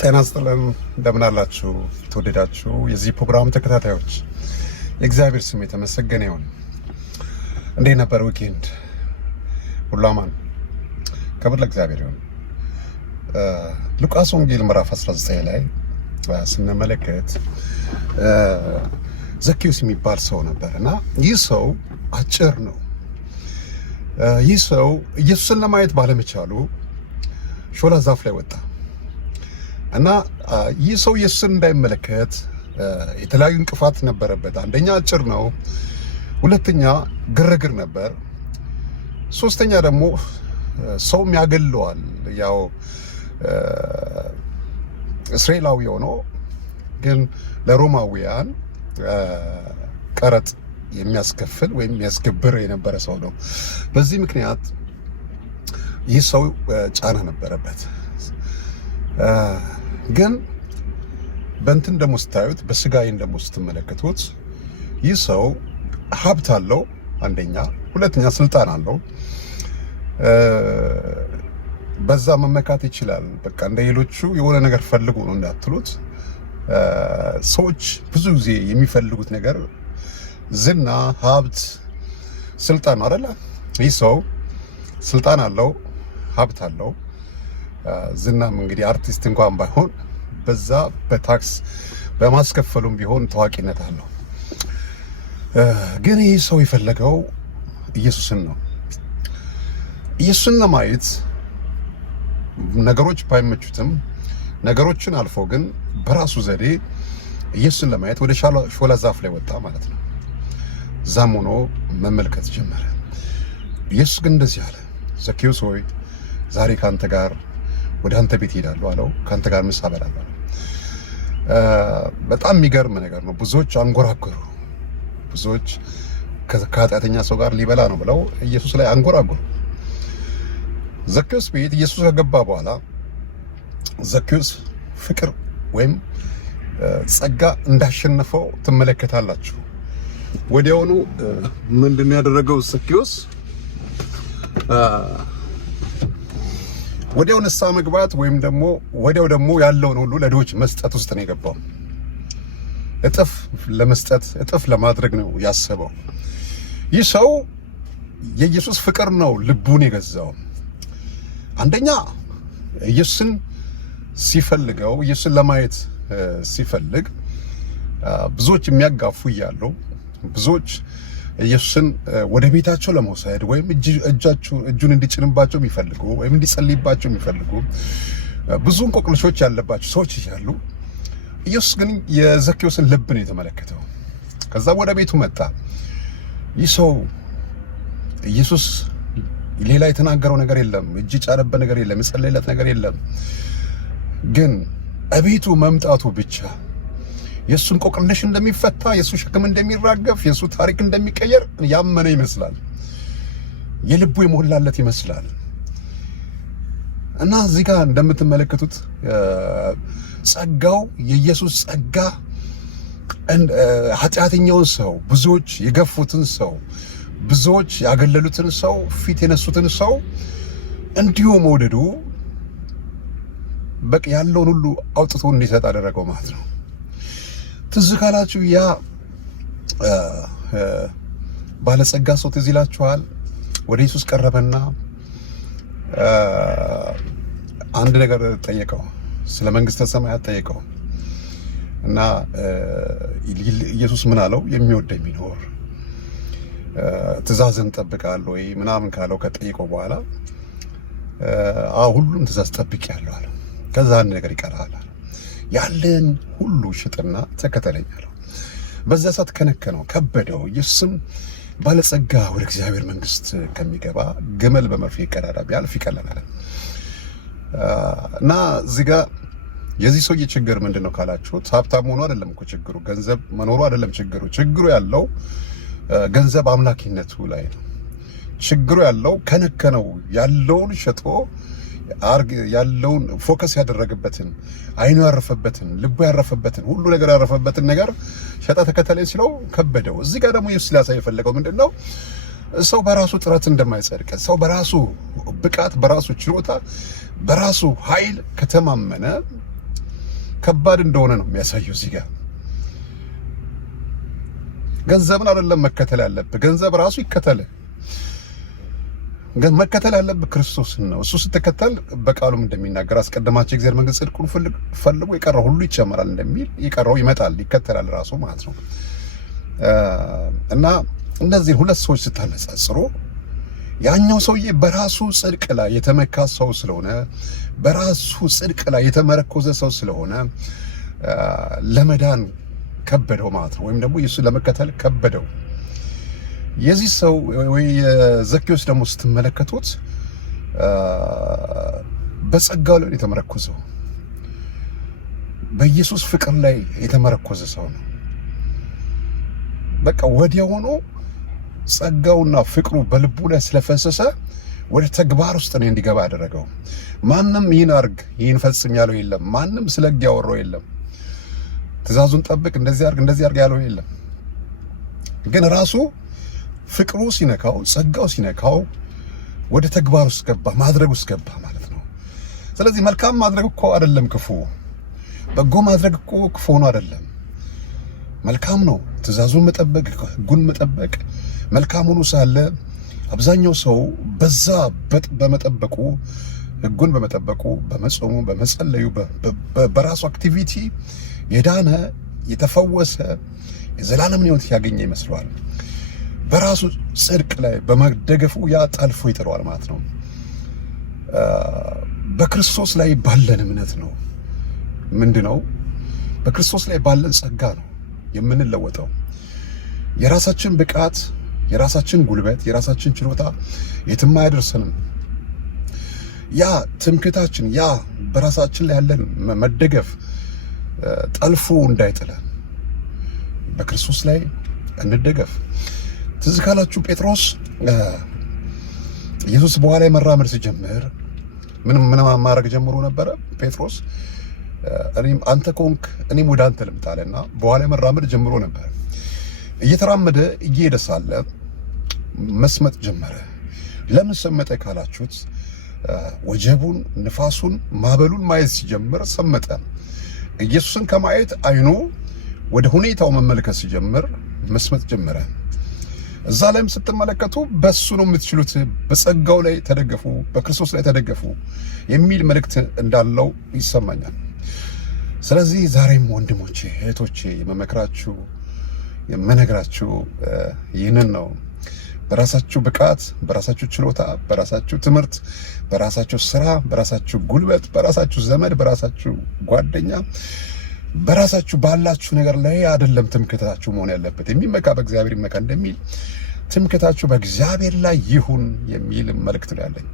ጤና ይስጥልን እንደምን አላችሁ ተወደዳችሁ የዚህ ፕሮግራም ተከታታዮች፣ የእግዚአብሔር ስም የተመሰገነ ይሁን። እንዴት ነበር ዊኬንድ? ሁሉ አማን? ክብር ለእግዚአብሔር ይሁን። ሉቃስ ወንጌል ምዕራፍ 19 ላይ ስንመለከት ዘኬዎስ የሚባል ሰው ነበርና ይህ ሰው አጭር ነው። ይህ ሰው ኢየሱስን ለማየት ባለመቻሉ ሾላ ዛፍ ላይ ወጣ እና ይህ ሰው ኢየሱስን እንዳይመለከት የተለያዩ እንቅፋት ነበረበት። አንደኛ አጭር ነው፣ ሁለተኛ ግርግር ነበር፣ ሶስተኛ ደግሞ ሰውም ያገለዋል። ያው እስራኤላዊ ሆኖ ግን ለሮማውያን ቀረጥ የሚያስከፍል ወይም የሚያስገብር የነበረ ሰው ነው። በዚህ ምክንያት ይህ ሰው ጫና ነበረበት። ግን በእንትን ደግሞ ስታዩት፣ በስጋዬን ደግሞ ስትመለከቱት ይህ ሰው ሀብት አለው አንደኛ፣ ሁለተኛ ስልጣን አለው። በዛ መመካት ይችላል። በቃ እንደ ሌሎቹ የሆነ ነገር ፈልጉ ነው እንዳትሉት። ሰዎች ብዙ ጊዜ የሚፈልጉት ነገር ዝና፣ ሀብት፣ ስልጣን ነው አይደለ? ይህ ሰው ስልጣን አለው፣ ሀብት አለው። ዝናም እንግዲህ አርቲስት እንኳን ባይሆን በዛ በታክስ በማስከፈሉም ቢሆን ታዋቂነት አለው። ግን ይህ ሰው የፈለገው ኢየሱስን ነው። ኢየሱስን ለማየት ነገሮች ባይመቹትም ነገሮችን አልፎ ግን በራሱ ዘዴ ኢየሱስን ለማየት ወደ ሾላ ዛፍ ላይ ወጣ ማለት ነው። ዛም ሆኖ መመልከት ጀመረ። ኢየሱስ ግን እንደዚህ አለ፣ ዘኬዎስ ሆይ ዛሬ ካንተ ጋር ወደ አንተ ቤት ሄዳለሁ አለው። ካንተ ጋር ምሳ እበላለሁ። በጣም የሚገርም ነገር ነው። ብዙዎች አንጎራጎሩ። ብዙዎች ከኃጢአተኛ ሰው ጋር ሊበላ ነው ብለው ኢየሱስ ላይ አንጎራጎሩ። ዘኬዎስ ቤት ኢየሱስ ከገባ በኋላ ዘኬዎስ ፍቅር ወይም ጸጋ እንዳሸነፈው ትመለከታላችሁ። ወዲያውኑ ምንድን ያደረገው ዘኬዎስ? ወዲያው ንስሐ መግባት ወይም ደግሞ ወዲያው ደግሞ ያለውን ሁሉ ለድሆች መስጠት ውስጥ ነው የገባው። እጥፍ ለመስጠት እጥፍ ለማድረግ ነው ያሰበው። ይህ ሰው የኢየሱስ ፍቅር ነው ልቡን የገዛው። አንደኛ ኢየሱስን ሲፈልገው፣ ኢየሱስን ለማየት ሲፈልግ ብዙዎች የሚያጋፉ እያሉ ብዙዎች ኢየሱስን ወደ ቤታቸው ለመውሰድ ወይም እጁን እንዲጭንባቸው የሚፈልጉ ወይም እንዲጸልይባቸው የሚፈልጉ ብዙ እንቆቅልሾች ያለባቸው ሰዎች እያሉ ኢየሱስ ግን የዘኬዎስን ልብ ነው የተመለከተው። ከዛ ወደ ቤቱ መጣ። ይህ ሰው ኢየሱስ ሌላ የተናገረው ነገር የለም፣ እጅ ጫነበት ነገር የለም፣ የጸለየለት ነገር የለም። ግን እቤቱ መምጣቱ ብቻ የእሱ እንቆቅልሽ እንደሚፈታ፣ የእሱ ሸክም እንደሚራገፍ፣ የእሱ ታሪክ እንደሚቀየር ያመነ ይመስላል። የልቡ የሞላለት ይመስላል። እና እዚህ ጋር እንደምትመለከቱት ጸጋው፣ የኢየሱስ ጸጋ ኃጢአተኛውን ሰው፣ ብዙዎች የገፉትን ሰው፣ ብዙዎች ያገለሉትን ሰው፣ ፊት የነሱትን ሰው እንዲሁ መውደዱ በቃ ያለውን ሁሉ አውጥቶ እንዲሰጥ አደረገው ማለት ነው። ትዝ ካላችሁ ያ ባለጸጋ ሰው ትዝ ይላችኋል። ወደ ኢየሱስ ቀረበና አንድ ነገር ጠየቀው፣ ስለ መንግስተ ሰማያት ጠየቀው እና ኢየሱስ ምን አለው? የሚወደኝ ቢኖር ትእዛዝን ጠብቃለሁ ወይ ምናምን ካለው ከጠየቀው በኋላ ሁሉም ትእዛዝ ጠብቄያለሁ አለው። ከዛ አንድ ነገር ይቀራል አለ። ያለን ሁሉ ሽጥና ተከተለኝ አለው። በዛ ሰዓት ከነከነው፣ ከበደው። ኢየሱስም ባለጸጋ ወደ እግዚአብሔር መንግስት ከሚገባ ግመል በመርፌ ቀዳዳ ቢያልፍ ይቀለናል። እና እዚህ ጋር የዚህ ሰውዬ ችግር ምንድን ነው ካላችሁት፣ ሀብታም ሆኖ አይደለም እኮ ችግሩ፣ ገንዘብ መኖሩ አይደለም ችግሩ። ችግሩ ያለው ገንዘብ አምላኪነቱ ላይ ነው። ችግሩ ያለው ከነከነው፣ ያለውን ሸጦ ያለውን ፎከስ ያደረገበትን፣ አይኑ ያረፈበትን፣ ልቡ ያረፈበትን፣ ሁሉ ነገር ያረፈበትን ነገር ሸጣ ተከተለኝ ሲለው ከበደው። እዚህ ጋር ደግሞ ኢየሱስ ሊያሳይ የፈለገው ምንድነው? ሰው በራሱ ጥረት እንደማይጸድቅ፣ ሰው በራሱ ብቃት፣ በራሱ ችሎታ፣ በራሱ ኃይል ከተማመነ ከባድ እንደሆነ ነው የሚያሳየው እዚህ ጋር። ገንዘብን አይደለም መከተል ያለብህ፣ ገንዘብ ራሱ ይከተል። ግን መከተል ያለብህ ክርስቶስን ነው። እሱ ስትከተል በቃሉም እንደሚናገር አስቀድማችሁ የእግዚአብሔር መንግስት ጽድቁን ፈልጉ የቀረው ሁሉ ይጨመራል እንደሚል የቀረው ይመጣል ይከተላል ራሱ ማለት ነው። እና እነዚህ ሁለት ሰዎች ስታነጻጽሩ ያኛው ሰውዬ በራሱ ጽድቅ ላይ የተመካ ሰው ስለሆነ በራሱ ጽድቅ ላይ የተመረኮዘ ሰው ስለሆነ ለመዳን ከበደው ማለት ነው። ወይም ደግሞ ኢየሱስን ለመከተል ከበደው። የዚህ ሰው ወይ ዘኬዎስ ደግሞ ስትመለከቱት በጸጋው ላይ የተመረኮዘው በኢየሱስ ፍቅር ላይ የተመረኮዘ ሰው ነው። በቃ ወዲያውኑ ጸጋውና ፍቅሩ በልቡ ላይ ስለፈሰሰ ወደ ተግባር ውስጥ ነው እንዲገባ ያደረገው። ማንም ይህን አርግ ይህን ፈጽም ያለው የለም። ማንም ስለ ሕግ ያወራው የለም። ትእዛዙን ጠብቅ እንደዚህ አርግ ያለው የለም። ግን ራሱ ፍቅሩ ሲነካው ጸጋው ሲነካው ወደ ተግባር ውስጥ ገባ፣ ማድረግ ውስጥ ገባ ማለት ነው። ስለዚህ መልካም ማድረግ እኮ አይደለም ክፉ፣ በጎ ማድረግ እኮ ክፉ ነው አይደለም። መልካም ነው። ትእዛዙን መጠበቅ፣ ሕጉን መጠበቅ መልካም ሆኖ ሳለ አብዛኛው ሰው በዛ በመጠበቁ ሕጉን በመጠበቁ በመጾሙ በመጸለዩ በራሱ አክቲቪቲ የዳነ የተፈወሰ የዘላለም ሕይወት ያገኘ ይመስለዋል። በራሱ ጽድቅ ላይ በመደገፉ ያ ጠልፎ ይጥለዋል ማለት ነው። በክርስቶስ ላይ ባለን እምነት ነው ምንድነው? በክርስቶስ ላይ ባለን ጸጋ ነው የምንለወጠው። የራሳችን ብቃት፣ የራሳችን ጉልበት፣ የራሳችን ችሎታ የትም አያደርሰንም። ያ ትምክህታችን፣ ያ በራሳችን ላይ ያለን መደገፍ ጠልፎ እንዳይጥለን በክርስቶስ ላይ እንደገፍ። ትዝ ካላችሁ ጴጥሮስ ኢየሱስ በኋላ መራመድ ሲጀምር ምን ማድረግ ጀምሮ ነበረ? ጴጥሮስ አንተ ከሆንክ እኔም ወደ አንተ ልምጣ አለና በኋላ መራመድ ጀምሮ ነበር። እየተራመደ እየሄደ ሳለ መስመጥ ጀመረ። ለምን ሰመጠ ካላችሁት ወጀቡን፣ ንፋሱን፣ ማዕበሉን ማየት ሲጀምር ሰመጠ። ኢየሱስን ከማየት አይኑ ወደ ሁኔታው መመልከት ሲጀምር መስመጥ ጀመረ። እዛ ላይም ስትመለከቱ በሱ ነው የምትችሉት፣ በጸጋው ላይ ተደገፉ፣ በክርስቶስ ላይ ተደገፉ የሚል መልእክት እንዳለው ይሰማኛል። ስለዚህ ዛሬም ወንድሞቼ እህቶቼ የመመክራችሁ የምነግራችሁ ይህንን ነው። በራሳችሁ ብቃት፣ በራሳችሁ ችሎታ፣ በራሳችሁ ትምህርት፣ በራሳችሁ ስራ፣ በራሳችሁ ጉልበት፣ በራሳችሁ ዘመድ፣ በራሳችሁ ጓደኛ፣ በራሳችሁ ባላችሁ ነገር ላይ አይደለም ትምክህታችሁ መሆን ያለበት። የሚመካ በእግዚአብሔር ይመካ እንደሚል ትምክህታችሁ በእግዚአብሔር ላይ ይሁን የሚል መልእክት ነው ያለኝ።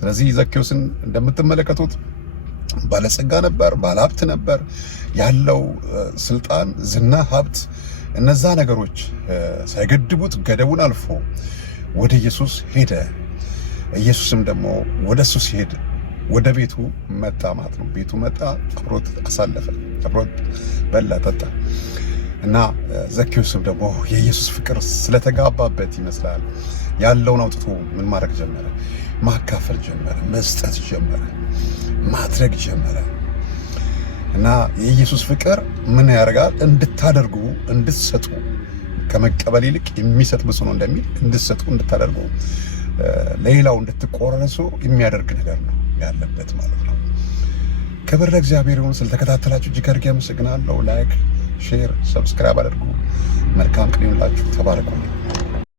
ስለዚህ ዘኬዎስን እንደምትመለከቱት ባለጸጋ ነበር፣ ባለሀብት ነበር። ያለው ስልጣን፣ ዝና፣ ሀብት እነዛ ነገሮች ሳይገድቡት ገደቡን አልፎ ወደ ኢየሱስ ሄደ። ኢየሱስም ደግሞ ወደ እሱ ሲሄድ ወደ ቤቱ መጣ ማለት ነው። ቤቱ መጣ፣ አብሮት አሳለፈ፣ አብሮት በላ ጠጣ እና ዘኬዎስም ደግሞ የኢየሱስ ፍቅር ስለተጋባበት ይመስላል ያለውን አውጥቶ ምን ማድረግ ጀመረ? ማካፈል ጀመረ፣ መስጠት ጀመረ፣ ማድረግ ጀመረ። እና የኢየሱስ ፍቅር ምን ያደርጋል? እንድታደርጉ እንድትሰጡ፣ ከመቀበል ይልቅ የሚሰጥ ብፁዕ ነው እንደሚል እንድትሰጡ እንድታደርጉ፣ ለሌላው እንድትቆረሱ የሚያደርግ ነገር ነው ያለበት ማለት ነው። ክብር ለእግዚአብሔር ይሁን። ስለተከታተላችሁ እጅግ አድርጌ አመሰግናለሁ። ላይክ፣ ሼር፣ ሰብስክራይብ አድርጉ። መልካም ቀን ይሁንላችሁ። ተባረኩ።